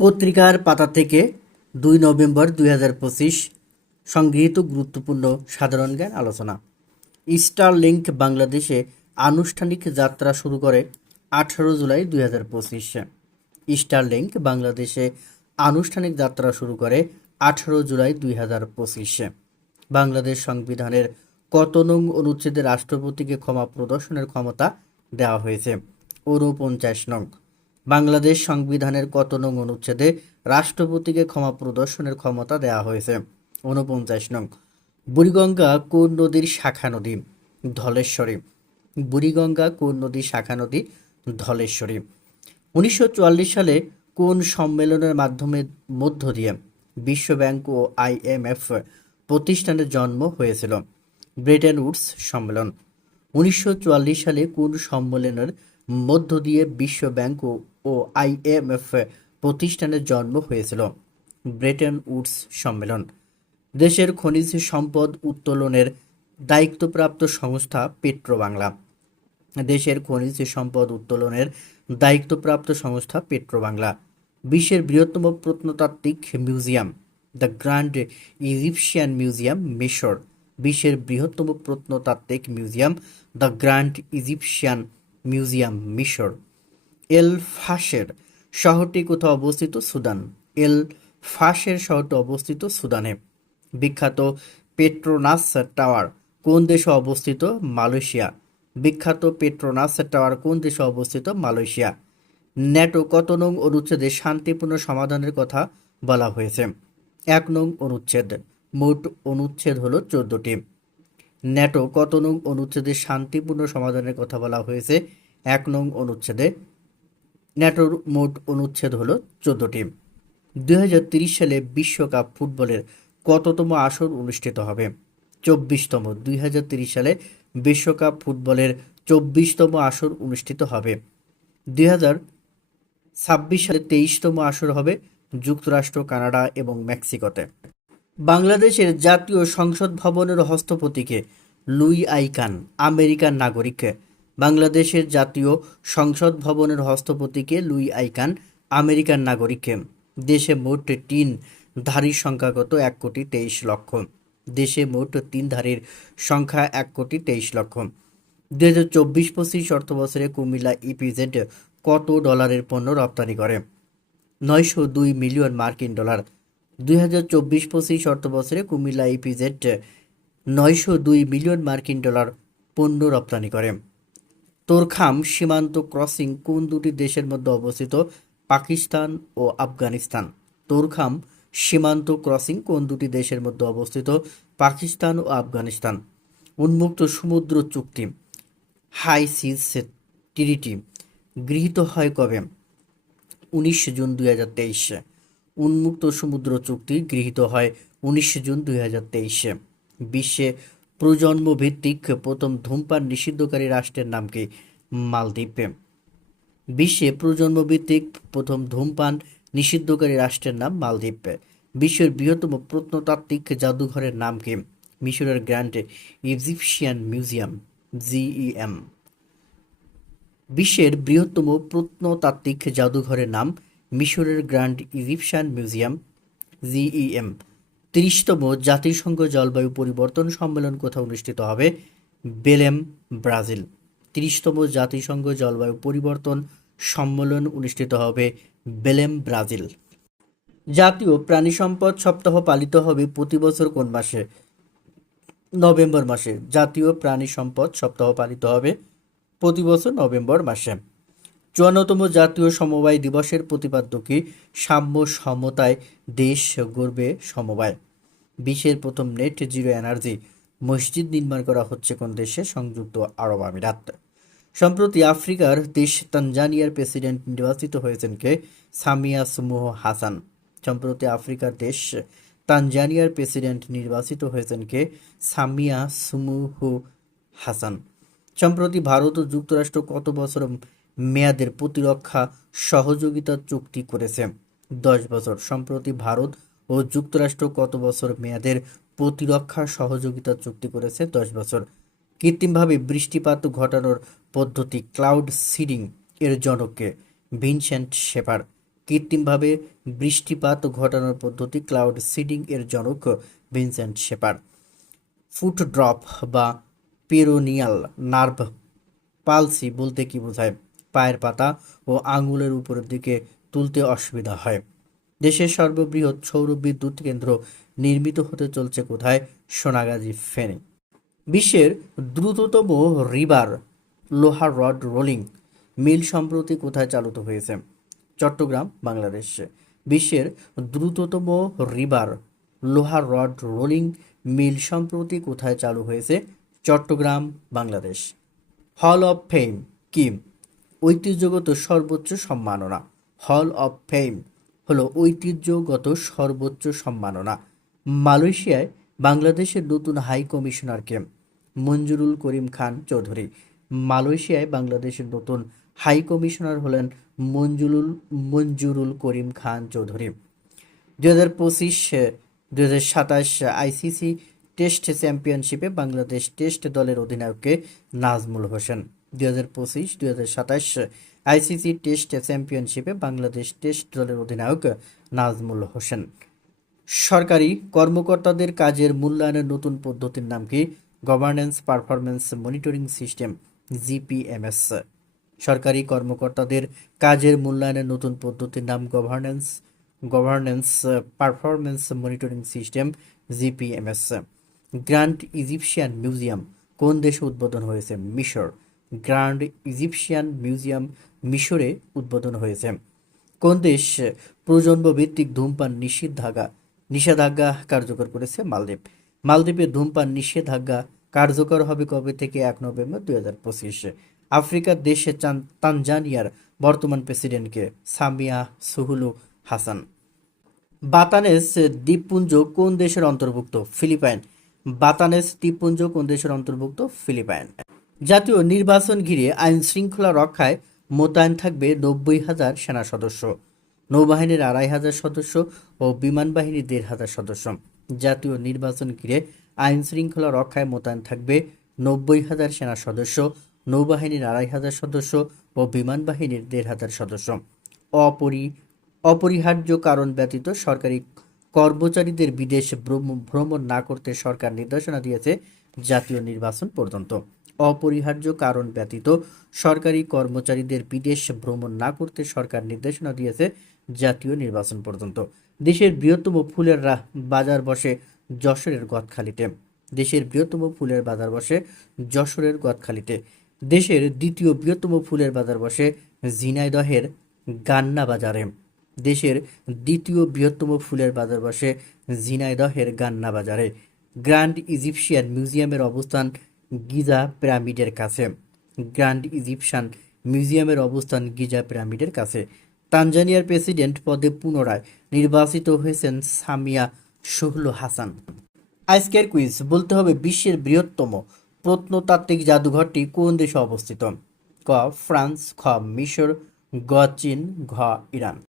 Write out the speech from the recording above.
পত্রিকার পাতা থেকে দুই নভেম্বর দুই হাজার পঁচিশ সংগৃহীত গুরুত্বপূর্ণ সাধারণ জ্ঞান আলোচনা। স্টার লিঙ্ক বাংলাদেশে আনুষ্ঠানিক যাত্রা শুরু করে আঠারো জুলাই দুই হাজার পঁচিশে। স্টার লিঙ্ক বাংলাদেশে আনুষ্ঠানিক যাত্রা শুরু করে আঠারো জুলাই দুই হাজার পঁচিশে। বাংলাদেশ সংবিধানের কত নং অনুচ্ছেদে রাষ্ট্রপতিকে ক্ষমা প্রদর্শনের ক্ষমতা দেওয়া হয়েছে? ঊনপঞ্চাশ নং। বাংলাদেশ সংবিধানের কত নং অনুচ্ছেদে রাষ্ট্রপতিকে ক্ষমা প্রদর্শনের ক্ষমতা দেওয়া হয়েছে? ঊনপঞ্চাশ নং। বুড়িগঙ্গা কোন নদীর শাখা নদী? ধলেশ্বরী। বুড়িগঙ্গা কোন নদীর শাখা নদী? ধলেশ্বরী। উনিশশো চুয়াল্লিশ সালে কোন সম্মেলনের মাধ্যমে মধ্য দিয়ে বিশ্বব্যাংক ও আইএমএফ প্রতিষ্ঠানের জন্ম হয়েছিল? ব্রিটেন উডস সম্মেলন। উনিশশো চুয়াল্লিশ সালে কোন সম্মেলনের মধ্য দিয়ে বিশ্ব ব্যাংক ও- ও আইএমএফ প্রতিষ্ঠানের জন্ম হয়েছিল। ব্রেটেন উডস সম্মেলন। দেশের খনিজ সম্পদ উত্তোলনের দায়িত্বপ্রাপ্ত সংস্থা পেট্রো বাংলা দেশের খনিজ সম্পদ উত্তোলনের দায়িত্বপ্রাপ্ত সংস্থা পেট্রো বাংলা বিশ্বের বৃহত্তম প্রত্নতাত্ত্বিক museum, the grand Egyptian museum, মিশর। বিশ্বের বৃহত্তম প্রত্নতাত্ত্বিক museum, the grand Egyptian museum, মিশর। এল ফাশের শহরটি কোথাও অবস্থিত? সুদান। এল ফাশের শহরটি অবস্থিত সুদানে। বিখ্যাত পেট্রোনাস টাওয়ার কোন দেশে অবস্থিত? মালয়েশিয়া। বিখ্যাত পেট্রোনাস টাওয়ার কোন দেশে অবস্থিত? মালয়েশিয়া। ন্যাটো কত নং অনুচ্ছেদে শান্তিপূর্ণ সমাধানের কথা বলা হয়েছে? এক নং অনুচ্ছেদ। মোট অনুচ্ছেদ হলো চোদ্দটি। ন্যাটো কত নং অনুচ্ছেদে শান্তিপূর্ণ সমাধানের কথা বলা হয়েছে? এক নং অনুচ্ছেদে ন্যাটোর মোট অনুচ্ছেদ হলো চোদ্দটি। দুই সালে বিশ্বকাপ ফুটবলের কততম আসর অনুষ্ঠিত হবে? চব্বিশতম। দুই সালে বিশ্বকাপ ফুটবলের চব্বিশতম আসর অনুষ্ঠিত হবে। দুই ছাব্বিশ সালে তেইশতম আসর হবে যুক্তরাষ্ট্র, কানাডা এবং মেক্সিকোতে। বাংলাদেশের জাতীয় সংসদ ভবনের হস্তপতিকে লুই আইকান আমেরিকান নাগরিক বাংলাদেশের জাতীয় সংসদ ভবনের হস্তপতিকে লুই আইকান আমেরিকান নাগরিককে। দেশে মোট তিন ধারীর সংখ্যা কত এক কোটি তেইশ লক্ষ। দেশে মোট তিন ধারীর সংখ্যা এক কোটি তেইশ লক্ষ। দুই হাজার চব্বিশ পঁচিশ অর্থ বছরে কুমিল্লা ইপিজেড কত ডলারের পণ্য রপ্তানি করে? নয়শো দুই মিলিয়ন মার্কিন ডলার। দুই হাজার চব্বিশ পঁচিশ অর্থ বছরে কুমিল্লা ইপিজেড নয়শো দুই মিলিয়ন মার্কিন ডলার পণ্য রপ্তানি করে। তোরখাম সীমান্ত ক্রসিং কোন দুটি দেশের মধ্যে অবস্থিত? পাকিস্তান ও আফগানিস্তান। তোরখাম সীমান্ত ক্রসিং কোন দুটি দেশের মধ্যে অবস্থিত? পাকিস্তান ও আফগানিস্তান। উন্মুক্ত সমুদ্র চুক্তি। হাই সিজ ট্রিটি গৃহীত হয় কবে? উনিশ জুন দুই হাজার তেইশে। উন্মুক্ত সমুদ্র চুক্তি গৃহীত হয় উনিশ জুন দুই হাজার তেইশে। বিশ্বে প্রজন্ম ভিত্তিক প্রথম ধূমপান নিষিদ্ধকারী রাষ্ট্রের নাম কি? মালদ্বীপ। বিশ্বে প্রজন্ম ভিত্তিক প্রথম ধূমপান নিষিদ্ধকারী রাষ্ট্রের নাম মালদ্বীপ। বিশ্বের বৃহত্তম প্রত্নতাত্ত্বিক জাদুঘরের নাম কি? মিশরের গ্র্যান্ড ইজিপশিয়ান মিউজিয়াম, জিইএম। বিশ্বের বৃহত্তম প্রত্নতাত্ত্বিক জাদুঘরের নাম মিশরের গ্র্যান্ড ইজিপশিয়ান মিউজিয়াম, জিইএম। তিরিশতম জাতিসংঘ জলবায়ু পরিবর্তন সম্মেলন কোথাও অনুষ্ঠিত হবে? Belém, Brazil. তিরিশতম জাতিসংঘ জলবায়ু পরিবর্তন সম্মেলন অনুষ্ঠিত হবে বেলেম, ব্রাজিল। জাতীয় প্রাণী সম্পদ সপ্তাহ পালিত হবে প্রতি বছর কোন মাসে? নভেম্বর মাসে। জাতীয় প্রাণী সম্পদ সপ্তাহ পালিত হবে প্রতি বছর নভেম্বর মাসে। চুয়ান্নতম জাতীয় সমবায় দিবসের প্রতিপাদ্য কি? সাম্য সমতায় দেশ গর্বে সমবায়। বিশ্বের প্রথম নেট জিরো এনার্জি মসজিদ নির্মাণ করা হচ্ছে কোন দেশে সংযুক্ত আরব আমিরাত। সম্প্রতি আফ্রিকার দেশ তানজানিয়ার প্রেসিডেন্ট নির্বাচিত হয়েছেন কে? সামিয়া সুমুহ হাসান। সম্প্রতি আফ্রিকার দেশ তানজানিয়ার প্রেসিডেন্ট নির্বাচিত হয়েছেন কে? সামিয়া সুমুহু হাসান। সম্প্রতি ভারত ও যুক্তরাষ্ট্র কত বছর মেয়াদের প্রতিরক্ষা সহযোগিতা চুক্তি করেছে? দশ বছর। সম্প্রতি ভারত ও যুক্তরাষ্ট্র কত বছর মেয়াদের প্রতিরক্ষা সহযোগিতা চুক্তি করেছে? দশ বছর। কৃত্রিমভাবে বৃষ্টিপাত ঘটানোর পদ্ধতি ক্লাউড সিডিং এর জনককে ভিনসেন্ট শেপার কৃত্রিমভাবে বৃষ্টিপাত ঘটানোর পদ্ধতি ক্লাউড সিডিং এর জনক ভিনসেন্ট শেপার ফুট ড্রপ বা পেরোনিয়াল নার্ভ পালসি বলতে কি বোঝায়? পায়ের পাতা ও আঙুলের উপরের দিকে তুলতে অসুবিধা হয়। দেশের সর্ববৃহৎ সৌর বিদ্যুৎ কেন্দ্র নির্মিত হতে চলছে কোথায়? সোনাগাজী, ফেনী। বিশ্বের দ্রুততম রিবার লোহার রড রোলিং, মিল সম্প্রতি কোথায় চালিত হয়েছে? চট্টগ্রাম, বাংলাদেশে। বিশ্বের দ্রুততম রিভার, লোহার রড রোলিং, মিল সম্প্রতি কোথায় চালু হয়েছে? Chittagong, Bangladesh. Hall of fame কি ঐতিহ্যগত সর্বোচ্চ সম্মাননা। হল অফ ফেম হলো ঐতিহ্যগত সর্বোচ্চ সম্মাননা। মালয়েশিয়ায় বাংলাদেশের নতুন হাই কমিশনারকে মঞ্জুরুল করিম খান চৌধুরী। মালয়েশিয়ায় বাংলাদেশের নতুন হাই কমিশনার হলেন মঞ্জুরুল মঞ্জুরুল করিম খান চৌধুরী। দু হাজার পঁচিশ দু হাজার সাতাশ আইসিসি টেস্ট চ্যাম্পিয়নশিপে বাংলাদেশ টেস্ট দলের অধিনায়ককে নাজমুল হোসেন। দু হাজার পঁচিশ দু হাজার সাতাশ আইসিসি টেস্ট চ্যাম্পিয়নশিপে বাংলাদেশ টেস্ট দলের অধিনায়ক নাজমুল হোসেন। সরকারি কর্মকর্তাদের কাজের মূল্যায়নের নতুন পদ্ধতির নাম কি? Governance performance monitoring system GPMS সরকারি কর্মকর্তাদের কাজের মূল্যায়নের নতুন পদ্ধতির নাম governance governance performance monitoring system GPMS grand Egyptian museum কোন দেশে উদ্বোধন হয়েছে? মিশর। গ্র্যান্ড ইজিপশিয়ান মিউজিয়াম মিশরে উদ্বোধন হয়েছে। কোন দেশ প্রজন্ম ভিত্তিক ধূমপান নিষেধাজ্ঞা নিষেধাজ্ঞা কার্যকর করেছে? মালদ্বীপ। মালদ্বীপে ধূমপান নিষেধাজ্ঞা কার্যকর হবে কবে থেকে? এক নভেম্বর দুই হাজার পঁচিশে। আফ্রিকার দেশে তানজানিয়ার বর্তমান প্রেসিডেন্টকে সামিয়া সুহুলু হাসান। বাতানেস দ্বীপপুঞ্জ কোন দেশের অন্তর্ভুক্ত? ফিলিপাইন। বাতানেস দ্বীপপুঞ্জ কোন দেশের অন্তর্ভুক্ত? ফিলিপাইন। জাতীয় নির্বাচন ঘিরে আইন শৃঙ্খলা রক্ষায় মোতায়েন থাকবে নব্বই হাজার সেনা সদস্য, নৌবাহিনীর আড়াই হাজার সদস্য ও বিমান বাহিনীর দেড় হাজার সদস্য। জাতীয় নির্বাচন ঘিরে আইন শৃঙ্খলা রক্ষায় মোতায়েন থাকবে নব্বই হাজার সেনা সদস্য, নৌবাহিনীর আড়াই হাজার সদস্য ও বিমান বাহিনীর দেড় হাজার সদস্য। অপরি, অপরিহার্য কারণ ব্যতীত সরকারি কর্মচারীদের বিদেশ ভ্রম- ভ্রমণ না করতে সরকার নির্দেশনা দিয়েছে জাতীয় নির্বাচন পর্যন্ত। অপরিহার্য কারণ ব্যতীত সরকারি কর্মচারীদের বিদেশ ভ্রমণ না করতে সরকার নির্দেশনা দিয়েছে জাতীয় নির্বাচন পর্যন্ত। দেশের বৃহত্তম ফুলের বাজার বসে যশোরের গদখালিতে। দেশের বৃহত্তম ফুলের বাজার বসে যশোরের গদখালিতে। দেশের দ্বিতীয় বৃহত্তম ফুলের বাজার বসে ঝিনাইদহের গান্না বাজারে। দেশের দ্বিতীয় বৃহত্তম ফুলের বাজার বসে ঝিনাইদহের গান্না বাজারে। গ্র্যান্ড ইজিপশিয়ান মিউজিয়ামের অবস্থান গিজা পিরামিডের কাছে। গ্র্যান্ড ইজিপশান মিউজিয়ামের অবস্থান গিজা পিরামিডের কাছে। তানজানিয়ার প্রেসিডেন্ট পদে পুনরায় নির্বাচিত হয়েছেন সামিয়া সুহলু হাসান। আজকের কুইজ, বলতে হবে বিশ্বের বৃহত্তম প্রত্নতাত্ত্বিক জাদুঘরটি কোন দেশে অবস্থিত? ক, ফ্রান্স, খ, মিশর, গ, চীন, ঘ, ইরান।